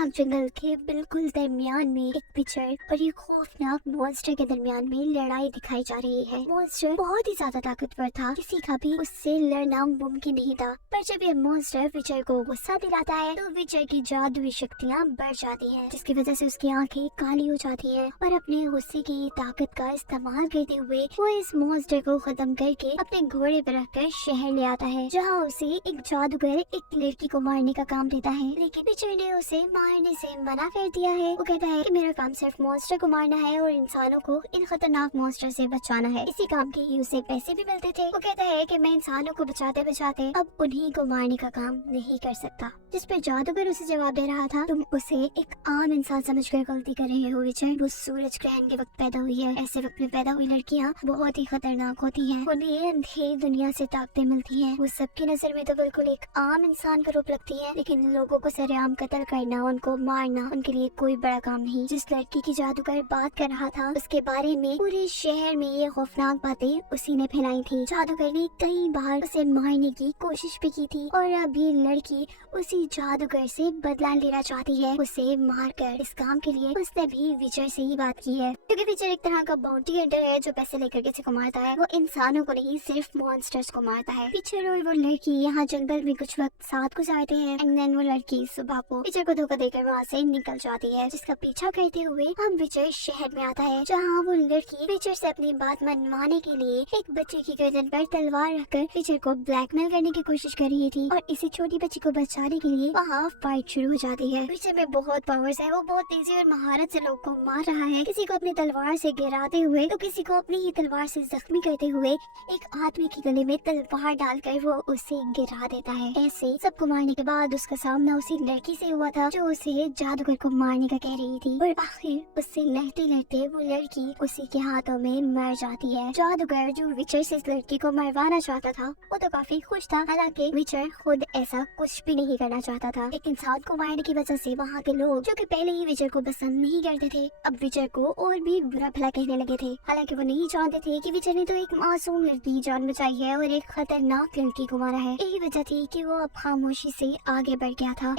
खतरनाक जंगल के बिल्कुल दरमियान में एक पिक्चर और एक खौफनाक मॉन्स्टर के दरमियान में लड़ाई दिखाई जा रही है। मॉन्स्टर बहुत ही ज्यादा ताकतवर था, किसी का भी उससे लड़ना मुमकिन नहीं था। पर जब ये मॉन्स्टर विजय को गुस्सा दिलाता है तो विजय की जादुई शक्तियाँ बढ़ जाती हैं, जिसकी वजह से उसकी आंखें काली हो जाती हैं और अपने गुस्से की ताकत का इस्तेमाल करते हुए वो इस मॉन्स्टर को खत्म करके अपने घोड़े पर रखकर शहर ले आता है, जहाँ उसे एक जादूगर एक लड़की को मारने का काम देता है। लेकिन विजय ने उसे मारने से मना कर दिया है। वो कहता है कि मेरा काम सिर्फ मॉन्स्टर को मारना है और इंसानों को इन खतरनाक मॉन्स्टर से बचाना है। इसी काम के ही उसे पैसे भी मिलते थे। वो कहता है कि मैं इंसानों को बचाते बचाते अब उन्हीं को मारने का काम नहीं कर सकता। जिस पर जादूगर उसे जवाब दे रहा था, तुम उसे एक आम इंसान समझकर गलती कर रहे हो विजय। वो सूरज ग्रहण के वक्त पैदा हुई है। ऐसे वक्त में पैदा हुई लड़कियाँ बहुत ही खतरनाक होती हैं। उन्हें अंधेरी दुनिया से ताकतें मिलती हैं। वो सबकी नजर में तो बिल्कुल एक आम इंसान का रूप लगती है, लेकिन लोगों को सरेआम कत्ल करना, उनको मारना उनके लिए कोई बड़ा काम नहीं। जिस लड़की की जादूगर बात कर रहा था उसके बारे में पूरे शहर में ये खौफनाक बातें उसी ने फैलाई थी। जादूगर ने कई बार उसे मारने की कोशिश भी की थी और अभी लड़की उसी जादूगर से बदला लेना चाहती है। उसे मारकर इस काम के लिए उसने भी विजय से ही बात की है, क्योंकि विजय एक तरह का बाउंटी हंटर है जो पैसे लेकर किसी को मारता है। वो इंसानों को नहीं, सिर्फ मॉन्स्टर्स को मारता है। विजय और वो लड़की यहाँ जंगल में कुछ वक्त साथ गुजारते हैं। एंड देन वो लड़की सुबह को विजय को धोखा देकर वहाँ से निकल जाती है, जिसका पीछा करते हुए हम विजय शहर में आता है, जहाँ वो लड़की विजय से अपनी बात मनवाने के लिए एक बच्चे की गर्दन पर तलवार रखकर विजय को ब्लैकमेल करने की कोशिश कर रही थी। और इसी छोटी बच्ची को बचाने के लिए वहाँ फाइट शुरू हो जाती है। विजय में बहुत पावर्स है। वो बहुत तेजी और महारत से लोग को मार रहा है, किसी को अपनी तलवार से गिराते हुए तो किसी को अपनी ही तलवार से जख्मी करते हुए एक आदमी के गले में तलवार डालकर वो उसे गिरा देता है। ऐसे सबको मारने के बाद उसका सामना उसी लड़की से हुआ था जो उसे जादूगर को मारने का कह रही थी, और आखिर उससे लड़ते लड़ते वो लड़की उसी के हाथों में मर जाती है। जादूगर जो विजय से इस लड़की को मरवाना चाहता था वो तो काफी खुश था, हालांकि विजय खुद ऐसा कुछ भी नहीं करना चाहता था। एक इंसान को मारने की वजह से वहाँ के लोग जो कि पहले ही विजय को पसंद नहीं करते थे, अब विजय को और भी बुरा भला कहने लगे थे। हालांकि वो नहीं जानते थे कि विजय ने तो एक मासूम लड़की की जान बचाई है और एक खतरनाक लड़की को मारा है। यही वजह थी कि वो अब खामोशी से आगे बढ़ गया था।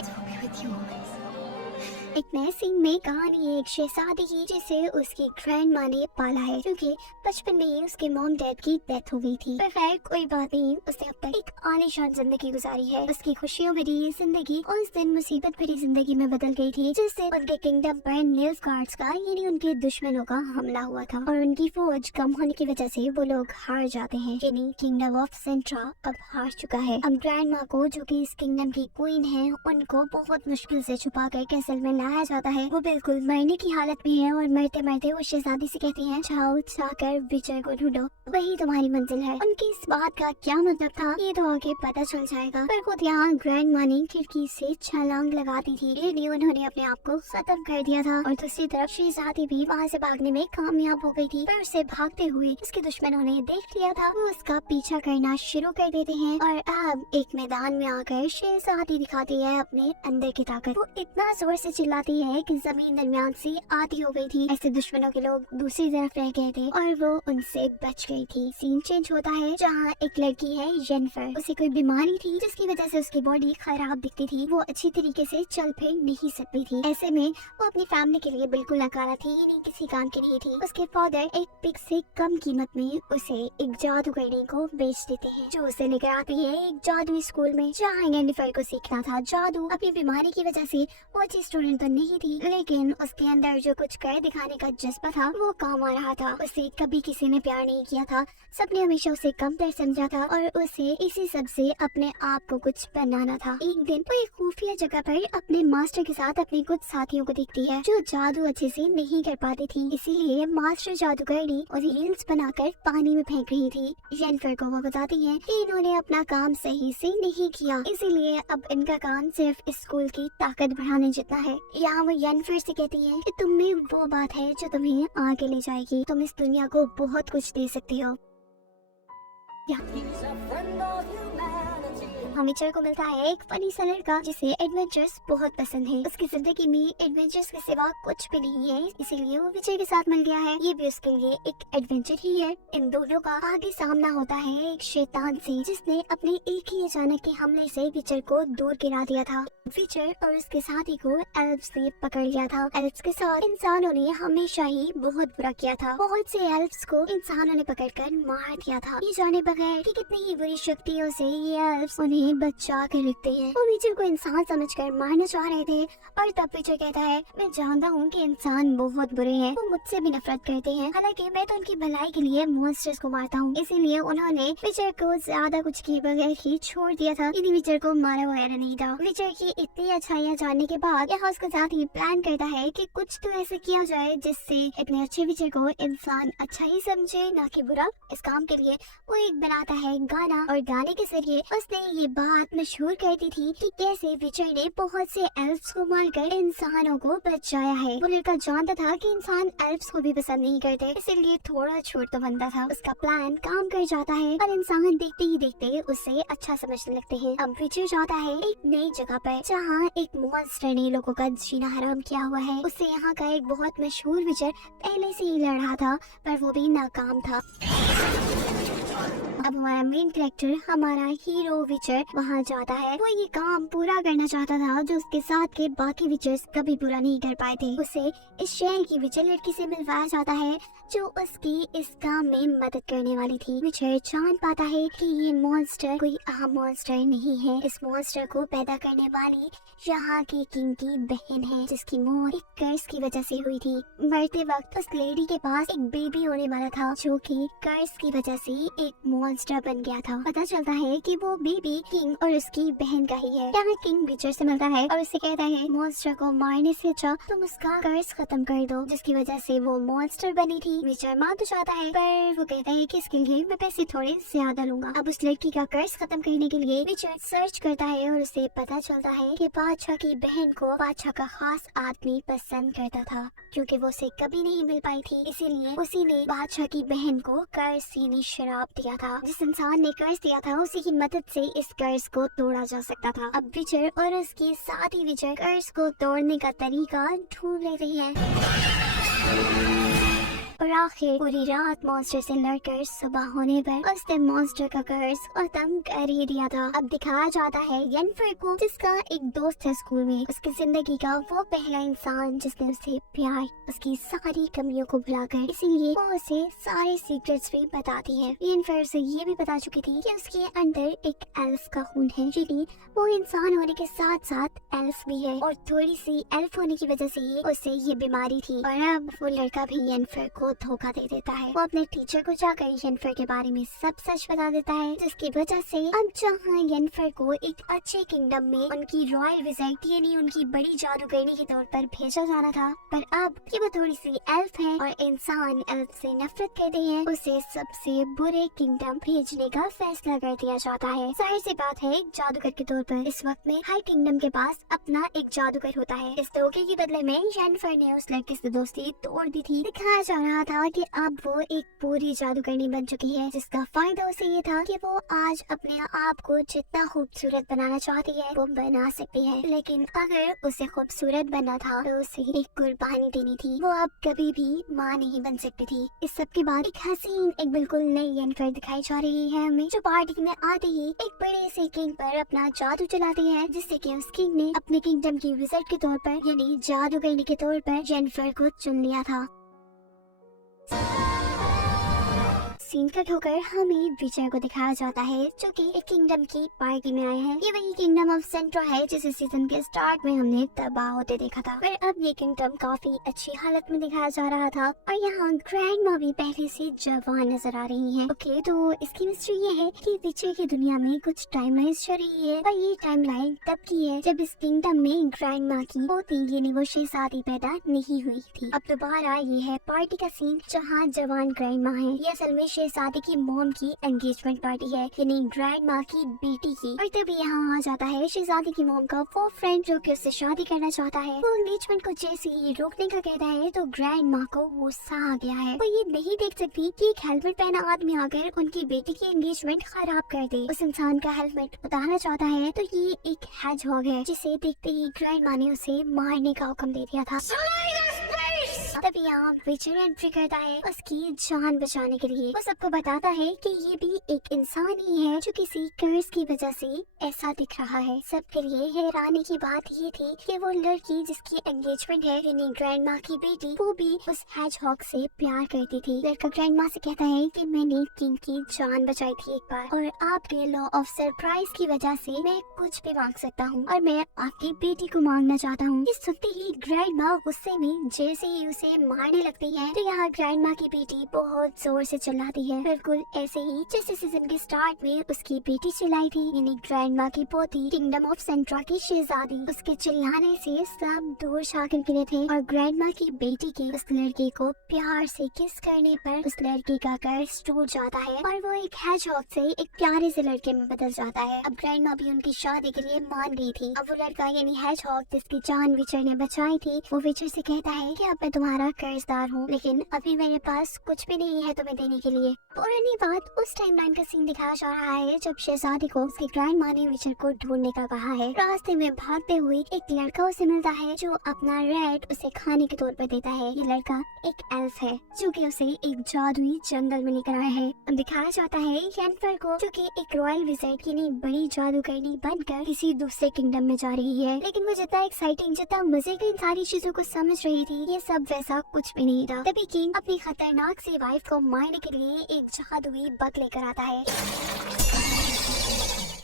एक नए सीन में कहानी एक शहजादी की जिसे उसकी ग्रैंड माँ ने पाला है, क्योंकि बचपन में ही उसके मॉम डैड की डेथ हो गई थी। पर खैर कोई बात नहीं, उसने अब तक एक आलीशान जिंदगी गुजारी है। उसकी खुशियों भरी ये जिंदगी उस दिन मुसीबत भरी जिंदगी में बदल गई थी, जिस दिन उनके किंगडम पर निल्फगार्ड्स का यानी उनके दुश्मनों का हमला हुआ था और उनकी फौज कम होने की वजह से वो लोग हार जाते हैं। यानी किंगडम ऑफ सेंट्रा अब हार चुका है। अब ग्रैंड माँ को, जो कि इस किंगडम की क्वीन है, उनको बहुत मुश्किल से छुपा कर कैसल में लाया जाता है। वो बिल्कुल मरने की हालत में है और मरते मरते वो शहजादी से कहती हैं, जाओ जाकर विजय को ढूंढो, वही तुम्हारी मंजिल है। उनकी इस बात का क्या मतलब था ये तो आगे पता चल जाएगा। पर खुद यहाँ ग्रैंड माँ ने खिड़की से छलांग लगाती थी, ये उन्होंने अपने आप को खत्म कर दिया था। और दूसरी तरफ शहजादी भी वहाँ से भागने में कामयाब हो गई थी, पर उसे भागते हुए उसके दुश्मनों ने देख लिया था। वो उसका पीछा करना शुरू कर देते हैं और अब एक मैदान में आकर शहजादी दिखाती है अपने अंदर की ताकत। वो इतना जोर से चिल्लाती है कि जमीन दरमियान से आधी हो गई थी। ऐसे दुश्मनों के लोग दूसरी तरफ रह गए थे और वो उनसे बच गई थी। सीन चेंज होता है जहाँ एक लड़की है जेनिफर, उसे कोई बीमारी थी जिसकी वजह से उसकी बॉडी खराब दिखती थी। वो अच्छी तरीके से चल फिर नहीं सकती थी। ऐसे में वो अपनी फैमिली के लिए बिल्कुल नकारा थी, यानी किसी काम की नहीं थी। उसके फादर एक पिग से कम कीमत में उसे एक जादूगरनी को बेच देते हैं, जो उसे लेकर आती है एक जादुई स्कूल में, जहाँ जेनिफर को सीखना था जादू। अपनी बीमारी की वजह से वो अच्छी स्टूडेंट तो नहीं थी, लेकिन उसके अंदर जो कुछ कर दिखाने का जज्बा था वो काम आ रहा था। उसे कभी किसी ने प्यार नहीं किया था, सबने हमेशा उसे कमतर समझा था और उसे इसी सब से अपने आप को कुछ बनाना था। एक दिन वो एक खुफिया जगह पर अपने मास्टर के साथ अपने कुछ साथियों को देखती है जो जादू अच्छे से नहीं कर पाती थी, इसीलिए मास्टर जादूगरनी और रील्स बनाकर पानी में फेंक रही थी। जेनिफर को वो बताती है कि इन्होंने अपना काम सही से नहीं किया, इसीलिए अब इनका काम सिर्फ स्कूल की ताकत बढ़ाने जितना है। यहाँ वो जेनिफर से कहती है कि तुम में वो बात है जो तुम्हें आगे ले जाएगी, तुम इस दुनिया को बहुत कुछ दे सकती हो। हम विचर को मिलता है एक फनी सा लड़का जिसे एडवेंचर्स बहुत पसंद है। उसकी जिंदगी में एडवेंचर्स के सिवा कुछ भी नहीं है, इसीलिए वो विचर के साथ मिल गया है। ये भी उसके लिए एक एडवेंचर ही है। इन दोनों का आगे सामना होता है एक शैतान से, जिसने अपने एक ही अचानक के हमले से विचर को दूर गिरा दिया था। विचर और उसके साथी को एल्फ्स ने पकड़ लिया था। एल्फ्स के साथ इंसानों ने हमेशा ही बहुत बुरा किया था। बहुत से एल्फ्स को इंसानों ने पकड़कर मार दिया था, ये जाने बगैर कि कितनी ही बुरी शक्तियों से ये एल्फ्स उन्हें बचा कर रखते हैं। वो विचर को इंसान समझकर मारना चाह रहे थे, और तब विचर कहता है, मैं जानता हूँ कि इंसान बहुत बुरे हैं, वो मुझसे भी नफरत करते हैं, हालांकि मैं तो उनकी भलाई के लिए मॉन्स्टर्स को मारता हूँ। इसीलिए उन्होंने विचर को ज्यादा कुछ किए बगैर ही छोड़ दिया था, यदि विचर को मारा वगैरह नहीं था। विचर की इतनी अच्छाइयाँ जानने के बाद यहाँ उसके साथ ही प्लान करता है कि कुछ तो ऐसे किया जाए जिससे इतने अच्छे विचर को इंसान अच्छा ही समझे, ना कि बुरा। इस काम के लिए वो एक बनाता है गाना, और गाने के जरिए उसने ये बात मशहूर कर दी थी कि कैसे विचर ने बहुत से एल्फ्स को मारकर इंसानों को बचाया है। वो लड़का जानता था कि इंसान एल्फ्स को भी पसंद नहीं करते, इसीलिए थोड़ा छोट तो बनता था। उसका प्लान काम कर जाता है और इंसान देखते ही देखते उसे अच्छा समझने लगते हैं। अब विचर जाता है एक नई जगह पर, जहाँ एक मॉन्स्टर ने लोगों का जीना हराम किया हुआ है। उससे यहाँ का एक बहुत मशहूर विचर पहले से ही लड़ रहा था, पर वो भी नाकाम था। अब हमारा मेन कैरेक्टर, हमारा हीरो विचर वहाँ जाता है। वो ये काम पूरा करना चाहता था जो उसके साथ के बाकी विचर्स कभी पूरा नहीं कर पाए थे। उसे इस शहर की विचर लड़की से मिलवाया जाता है जो उसकी इस काम में मदद करने वाली थी। विचर जान पाता है कि ये मॉन्स्टर कोई आम मॉन्स्टर नहीं है। इस मॉन्स्टर को पैदा करने वाली यहाँ की किंग की बहन है, जिसकी मौत एक कर्स की वजह से हुई थी। मरते वक्त उस लेडी के पास एक बेबी होने वाला था, जो कि कर्स की वजह से एक मॉन्स्टर बन गया था। पता चलता है कि वो बेबी किंग और उसकी बहन का ही है। यहाँ किंग विचर से मिलता है और उसे कहता है, मॉन्स्टर को मारने से अच्छा तुम उसका कर्स खत्म कर दो, जिसकी वजह से वो मॉन्स्टर बनी थी। विचर मान तो चाहता है, पर वो कहता है कि इसके लिए मैं पैसे थोड़े ज्यादा लूंगा। अब उस लड़की का कर्स खत्म करने के लिए विचर सर्च करता है और उसे पता चलता है कि बादशाह की बहन को बादशाह का खास आदमी पसंद करता था। क्योंकि वो उसे कभी नहीं मिल पाई थी, इसीलिए उसी ने बादशाह की बहन को कर्स यानी शराब दिया था। जिस इंसान ने कर्स दिया था उसी की मदद से इस कर्स को तोड़ा जा सकता था। अब विचर और उसके साथी विचर कर्स को तोड़ने का तरीका ढूंढ लेते हैं, और आखिर पूरी रात मॉन्स्टर से लड़कर सुबह होने पर उसने मॉन्स्टर का कर्स खत्म कर ही दिया था। अब दिखाया जाता है येनफर को, जिसका एक दोस्त है स्कूल में, उसकी जिंदगी का वो पहला इंसान जिसने उसे प्यार, उसकी सारी कमियों को भुलाकर, इसीलिए वो उसे सारे सीक्रेट्स भी बताती है। येनफर से ये भी बता चुकी थी कि उसके अंदर एक एल्फ का खून है, यानी वो इंसान होने के साथ साथ एल्फ भी है, और थोड़ी सी एल्फ होने की वजह से ही उसे ये बीमारी थी। और अब वो लड़का भी येनफर को धोखा दे देता है। वो अपने टीचर को जाकर येनफर के बारे में सब सच बता देता है, जिसकी वजह से अब जहाँ येनफर को एक अच्छे किंगडम में उनकी रॉयल विजिट यानी उनकी बड़ी जादूगरनी के तौर पर भेजा जाना था, पर अब कि वो थोड़ी सी एल्फ है और इंसान एल्फ से नफरत करते हैं, उसे सबसे बुरे किंगडम भेजने का फैसला कर दिया जाता है। जाहिर सी बात है, जादूगर के तौर पर इस वक्त में हर किंगडम के पास अपना एक जादूगर होता है। इस धोखे के बदले में येनफर ने उस लड़के से दोस्ती तोड़ दी थी। दिखाया जा रहा था कि अब वो एक पूरी जादूगरनी बन चुकी है, जिसका फायदा उसे ये था कि वो आज अपने आप को जितना खूबसूरत बनाना चाहती है वो बना सकती है। लेकिन अगर उसे खूबसूरत बनना था तो उसे एक कुर्बानी देनी थी। वो अब कभी भी माँ नहीं बन सकती थी। इस सब के बाद एक हसीन, एक बिल्कुल नई येनफर दिखाई जा रही है हमें, जो पार्टी में आते ही एक बड़े से किंग पर अपना जादू चलाती है, जिससे कि उस किंग ने अपने किंगडम की विजिट के तौर पर यानी जादूगरनी के तौर पर येनफर को चुन लिया था। सीन कट होकर हमें विजय को दिखाया जाता है, जो कि एक किंगडम की पार्टी में आए हैं। ये वही किंगडम ऑफ सेंट्रो है जिसे सीजन के स्टार्ट में हमने तबाह होते देखा था, पर अब ये किंगडम काफी अच्छी हालत में दिखाया जा रहा था, और यहाँ ग्रैंडमा भी पहले से जवान नजर आ रही हैं। ओके, तो इसकी मिस्ट्री ये है कि विजय की दुनिया में कुछ टाइमलाइन चल रही है, और ये टाइमलाइन तब की है जब इस किंगडम में ग्रैंडमा की पोती यानी वो शहजादी पैदा नहीं हुई थी। अब दोबारा ये है पार्टी का सीन, जहाँ जवान ग्रैंडमा है। ये असल में शहजादे की मॉम की एंगेजमेंट पार्टी है, यानी ग्रैंड माँ की बेटी की। और तभी यहाँ आ जाता है शहजादे की मॉम का वो फ्रेंड जो कि उससे शादी करना चाहता है। वो एंगेजमेंट को जैसे ही रोकने का कहता है तो ग्रैंड माँ को गुस्सा आ गया है। वो ये नहीं देख सकती कि एक हेलमेट पहना आदमी आकर उनकी बेटी की एंगेजमेंट खराब कर दे। उस इंसान का हेलमेट उतारना चाहता है तो ये एक हेजहॉग है, जिसे देखते ही ग्रैंड माँ ने उसे मारने का हुक्म दे दिया था। तभी यहाँ विचर एंट्री करता है उसकी जान बचाने के लिए। वो सबको बताता है कि ये भी एक इंसान ही है जो किसी कर्ज की वजह से ऐसा दिख रहा है। सबके लिए हैरानी की बात ये थी कि वो लड़की जिसकी एंगेजमेंट है, यानी ग्रैंड माँ की बेटी, वो भी उस हेजहॉग से प्यार करती थी। लड़का ग्रैंड माँ से कहता है कि मैंने किंग की जान बचाई थी एक बार, और आपके लॉ ऑफ सरप्राइज की वजह से मैं कुछ भी मांग सकता हूँ, और मैं आपकी बेटी को मांगना चाहता हूँ। ये सुनते ही ग्रैंड माँ गुस्से में जैसे ही उसे मारने लगती है तो यहाँ ग्रैंड माँ की बेटी बहुत जोर से चिल्लाती है, बिल्कुल ऐसे ही जैसे सीजन के स्टार्ट में उसकी बेटी चिल्लाई थी, यानी ग्रैंड माँ की पोती किंगडम ऑफ सेंट्रा की शहजादी। उसके चिल्लाने से सब दूर शाकिर गिरे थे और ग्रैंड माँ की बेटी के उस लड़के को प्यार से किस करने पर उस लड़की का कर्ज टूट जाता है और वो एक हेजहॉग से एक प्यारे से लड़के में बदल जाता है। अब ग्रैंड माँ भी उनकी शादी के लिए मान गई थी। अब वो लड़का यानी हेजहॉग जिसकी जान विचर ने बचाई थी, वो विचर से कहता है कि अब मैं तुम्हारा कर्जदार हूँ, लेकिन अभी मेरे पास कुछ भी नहीं है तुम्हें देने के लिए। पुरानी बात उस टाइमलाइन का सीन दिखाया जा रहा है जब शहजादी को उसकी ग्रैंड माँ ने विचर को ढूंढने का कहा है। रास्ते में भागते हुए एक लड़का उसे मिलता है जो अपना रेड उसे खाने के तौर पर देता है। ये लड़का एक एल्फ है जो कि उसे एक जादुई जंगल में लेकर आया है। अब दिखाया जाता है येनिफर को जो कि एक रॉयल विजिट यानी बड़ी जादूगरनी बनकर किसी दूसरे किंगडम में जा रही है, लेकिन वो जितना एक्साइटिंग, जितना मजे की इन सारी चीजों को समझ रही थी, ये सब वैसा कुछ भी नहीं था। तभी किंग अपनी खतरनाक सी वाइफ को मारने के लिए एक जादुई बग लेकर आता है।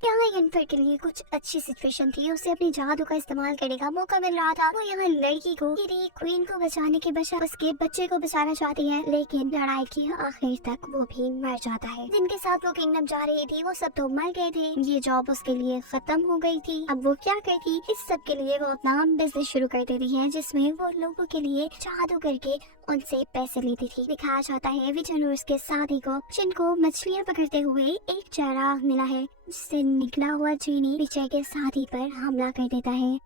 यहाँ येनिफर के लिए कुछ अच्छी सिचुएशन थी, उसे अपनी जादू का इस्तेमाल करने का मौका मिल रहा था। वो यहाँ लड़की को यानी क्वीन को बचाने के बजाय उसके बच्चे को बचाना चाहती है, लेकिन लड़ाई के आखिर तक वो भी मर जाता है। जिनके साथ वो किंगडम जा रही थी वो सब तो मर गए थे, ये जॉब उसके लिए खत्म हो गई थी। अब वो क्या करती, इस सब के लिए वो अपना बिजनेस शुरू कर देती है, जिसमें वो लोगों के लिए जादू करके उनसे पैसे लेती थी। दिखाया जाता है विजय और उसके साथी को, जिनको मछलियाँ पकड़ते हुए एक चराग मिला है, जिससे निकला हुआ चीनी विजय के साथी पर हमला कर देता है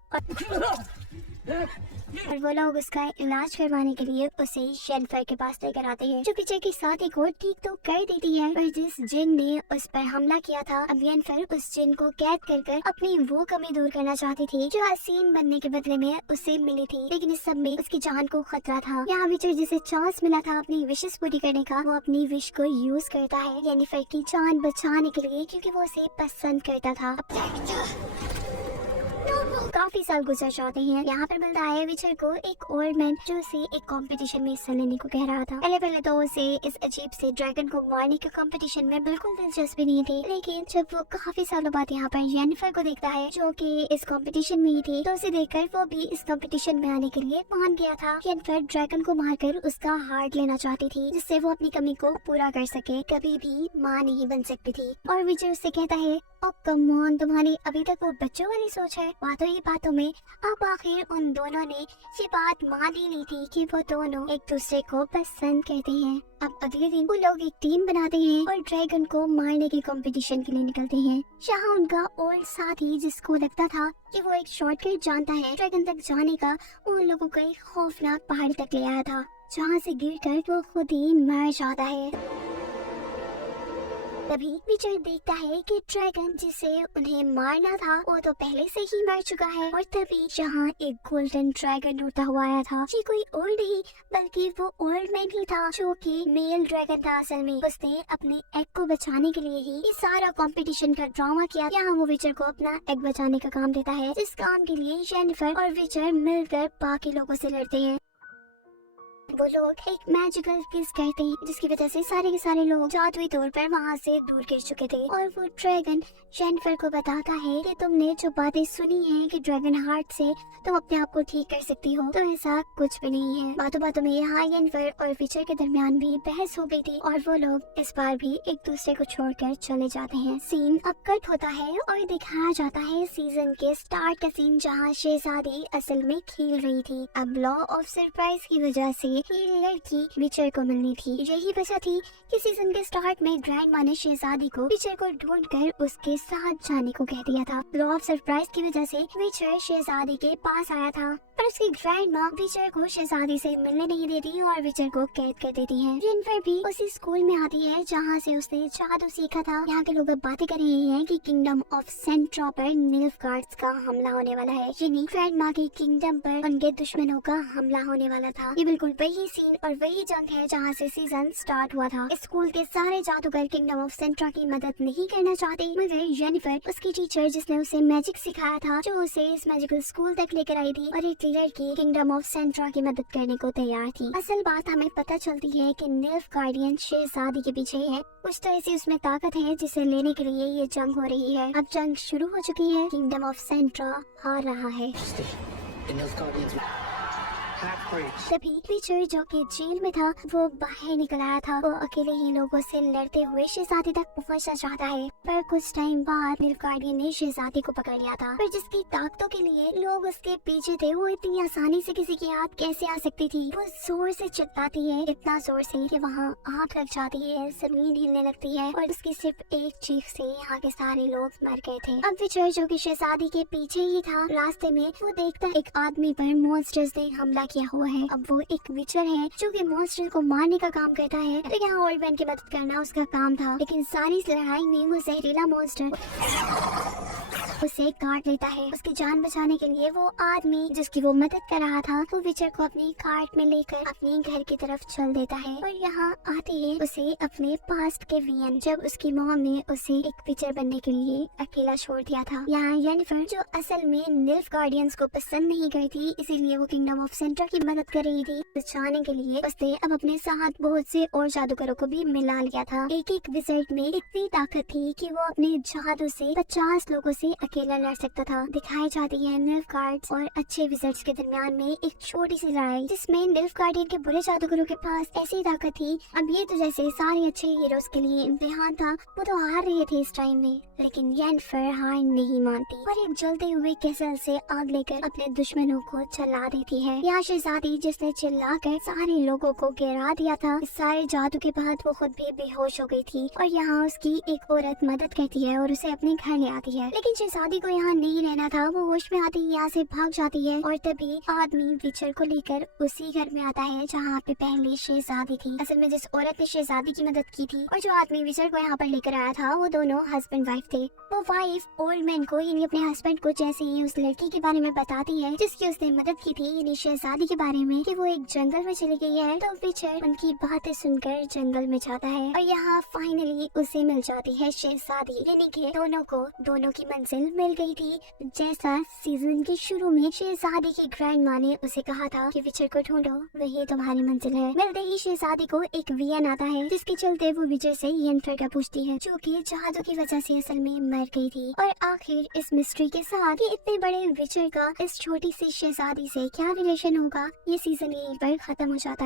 और वो लोग उसका इलाज करवाने के लिए उसे येनिफर के पास लेकर आते हैं, जो विजय की साथी को ठीक तो कर देती है, पर जिस जिन ने उस पर हमला किया था, अब येनिफर उस जिन को कैद कर अपनी वो कमी दूर करना चाहती थी जो हसीन बनने के बदले में उसे मिली थी। लेकिन इस सब में उसकी जान को खतरा था। यहाँ विजय जिसे चांस मिला था अपनी विशेष पूरी करने का, वो अपनी विश को यूज करता है येनिफर की जान बचाने के लिए, क्योंकि वो उसे पसंद करता था। काफी साल गुजर जाते हैं। यहाँ पर मिलता है विचर को एक ओल्ड मैन जो उसे एक कंपटीशन में हिस्सा लेने को कह रहा था। पहले तो उसे इस अजीब से ड्रैगन को मारने के कंपटीशन में बिल्कुल दिलचस्पी नहीं थी, लेकिन जब वो काफी सालों बाद यहाँ पर येनिफर को देखता है जो कि इस कंपटीशन में ही थी, तो उसे देखकर वो भी इस कंपटीशन में आने के लिए मान गया था। येनिफर ड्रैगन को मारकर उसका हार्ट लेना चाहती थी, जिससे वो अपनी कमी को पूरा कर सके, कभी भी माँ नहीं बन सकती थी। और विजय उससे कहता है, ओ कम ऑन, तुम्हारी अभी तक वो बच्चों वाली सोच है। बातों ही बातों में अब आखिर उन दोनों ने ये बात मान ही ली थी कि वो दोनों एक दूसरे को पसंद करते हैं। अब अगले दिन वो लोग एक टीम बनाते हैं और ड्रैगन को मारने के कंपटीशन के लिए निकलते हैं। जहाँ उनका ओल्ड साथी, जिसको लगता था कि वो एक शॉर्टकट जानता है ड्रैगन तक जाने का, उन लोगों को एक खौफनाक पहाड़ तक ले आया था, जहाँ से गिरकर वो खुद ही मर जाता है। तभी विजय देखता है कि ड्रैगन जिसे उन्हें मारना था वो तो पहले से ही मर चुका है, और तभी जहाँ एक गोल्डन ड्रैगन उड़ता हुआ आया था, ये कोई और नहीं बल्कि वो ओल्ड मैन ही था, जो कि मेल ड्रैगन था। असल में उसने अपने एग को बचाने के लिए ही ये सारा कंपटीशन का ड्रामा किया। यहाँ वो विजय को अपना एग बचाने का काम देता है, जिस काम के लिए येनिफर और विजय मिलकर बाकी लोगों से लड़ते हैं। वो लोग एक मैजिकल किस करते हैं, जिसकी वजह से सारे के सारे लोग जादुई तौर पर वहाँ से दूर गिर चुके थे। और वो ड्रैगन येनिफर को बताता है कि तुमने जो बातें सुनी हैं कि ड्रैगन हार्ट से तुम अपने आप को ठीक कर सकती हो, तो ऐसा कुछ भी नहीं है। बातों बातों में यहाँ येनिफर और विजय के दरमियान भी बहस हो गई थी, और वो लोग इस बार भी एक दूसरे को छोड़कर चले जाते हैं। सीन अब कट होता है और दिखाया जाता है सीजन के स्टार्ट का सीन, जहाँ शहजादी असल में खेल रही थी। अब लॉ ऑफ सरप्राइज की वजह से ये लड़की विचर को मिलनी थी। यही वजह थी कि सीजन के स्टार्ट में ग्रैंडमा ने शहजादी को विचर को ढूंढकर उसके साथ जाने को कह दिया था। लॉ ऑफ सरप्राइज की वजह से विचर शहजादी के पास आया था, पर उसकी ग्रैंडमा विचर को शहजादी से मिलने नहीं देती और विचर को कैद कर देती है। जेनिफर भी उसी स्कूल में आती है जहाँ से उसने जादू सीखा था। यहाँ के लोग अब बातें कर रहे हैं कि किंगडम ऑफ सेंट्रा पर निल्फगार्ड्स का हमला होने वाला है, यानी ग्रैंडमा के किंगडम पर उनके दुश्मनों का हमला होने वाला था। ये बिल्कुल वही सीन और वही जंग है जहाँ से सीजन स्टार्ट हुआ था। स्कूल के सारे जादूगर किंगडम ऑफ सेंट्रा की मदद नहीं करना चाहते, मगर जेनिफर उसकी टीचर जिसने उसे मैजिक सिखाया था, जो उसे इस मैजिकल स्कूल तक लेकर आई थी और एक लड़की किंगडम ऑफ सेंट्रा की मदद करने को तैयार थी। असल बात हमें पता चलती है कि निल्फगार्डियन शहजादी के पीछे है। कुछ तो ऐसी उसमें ताकत है जिसे लेने के लिए ये जंग हो रही है। अब जंग शुरू हो चुकी है, किंगडम ऑफ सेंट्रा हार रहा है। तभी विचर जो कि जेल में था वो बाहर निकल आया था। वो अकेले ही लोगों से लड़ते हुए शहजादी तक पहुंचना चाहता है, पर कुछ टाइम बाद निल्फगार्डियन ने शहजादी को पकड़ लिया था। पर जिसकी ताकतों के लिए लोग उसके पीछे थे, वो इतनी आसानी से किसी की हाथ कैसे आ सकती थी। वो जोर से चिल्लाती है, इतना जोर से कि वहाँ आग लग जाती है, जमीन हिलने लगती है और उसकी सिर्फ एक चीख से यहाँ के सारे लोग मर गए थे। अब विचर जो कि शहजादी के पीछे ही था, रास्ते में वो देखता एक आदमी पर मॉन्स्टर्स ने हमला किया हुआ है। अब वो एक विचर है जो कि मॉन्स्टर को मारने का काम करता है, तो यहाँ ओल्ड मैन की मदद करना उसका काम था। लेकिन सारी इस लड़ाई में वो जहरीला मॉन्स्टर उसे काट लेता है। उसकी जान बचाने के लिए वो आदमी जिसकी वो मदद कर रहा था, वो विचर को अपनी कार्ट में लेकर अपने घर की तरफ चल देता है। और यहाँ आते ही उसे अपने पास्ट के वियन, जब उसकी मॉम ने उसे एक विचर बनने के लिए अकेला छोड़ दिया था। यहाँ जेनिफर जो असल में निल्फगार्डियंस को पसंद नहीं करती, इसीलिए वो किंगडम ऑफ सेंट्रा की मदद कर रही थी। बचाने के लिए उसने अब अपने साथ बहुत से और जादूगरों को भी मिला लिया था। एक एक विजर्ड में इतनी ताकत थी कि वो अपने जादू से 50 लोगों से अकेला लड़ सकता था। दिखाई जाती है निल्फगार्ड्स और अच्छे विजर्ड्स के दरमियान में एक छोटी सी लड़ाई, जिसमें निल्फगार्डियन के बुरे जादूगरों के पास ऐसी ताकत थी। अब ये तो जैसे सारे अच्छे हीरोज के लिए इम्तिहान था, वो तो हार रहे थे इस टाइम में, लेकिन जेनिफर हार नहीं मानती और एक जलते हुए कैसल से आग लेकर अपने दुश्मनों को जला देती है। यहाँ शहजादी जिसने चिल्लाकर सारे लोगों को गिरा दिया था, इस सारे जादू के बाद वो खुद भी बेहोश हो गई थी और यहाँ उसकी एक औरत मदद करती है और उसे अपने घर ले आती है। लेकिन शहजादी को यहाँ नहीं रहना था, वो होश में आती यहाँ से भाग जाती है और तभी आदमी विचर को लेकर उसी घर में आता है जहाँ पे पहले शहजादी थी। असल में जिस औरत ने शहजादी की मदद की थी और जो आदमी विचर को यहाँ पर लेकर आया था, वो दोनों हस्बैंड वाइफ थे। वो वाइफ ओल्ड मैन को यानी अपने हस्बैंड को जैसे ही उस लड़की के बारे में बताती है जिसकी उसने मदद की थी, यानी शहजादी के बारे में, कि वो एक जंगल में चली गई है, तो विचर उनकी बातें सुनकर जंगल में जाता है और यहाँ फाइनली उसे मिल जाती है शहजादी, यानी कि दोनों की मंजिल मिल गई थी। जैसा सीजन के शुरू में शहजादी की ग्रैंडमा ने उसे कहा था कि विचर को ढूंढो, वही तुम्हारी मंजिल है। मिलते ही शहजादी को एक वियन आता है, जिसके चलते वो विचर से येनिफर का पूछती है, जो कि जादू की वजह से असल में मर गई थी। और आखिर इस मिस्ट्री के साथ कि इतने बड़े विचर का इस छोटी सी शहजादी से क्या रिलेशन होगा, ये सीजन यहीं पर खत्म हो जाता है।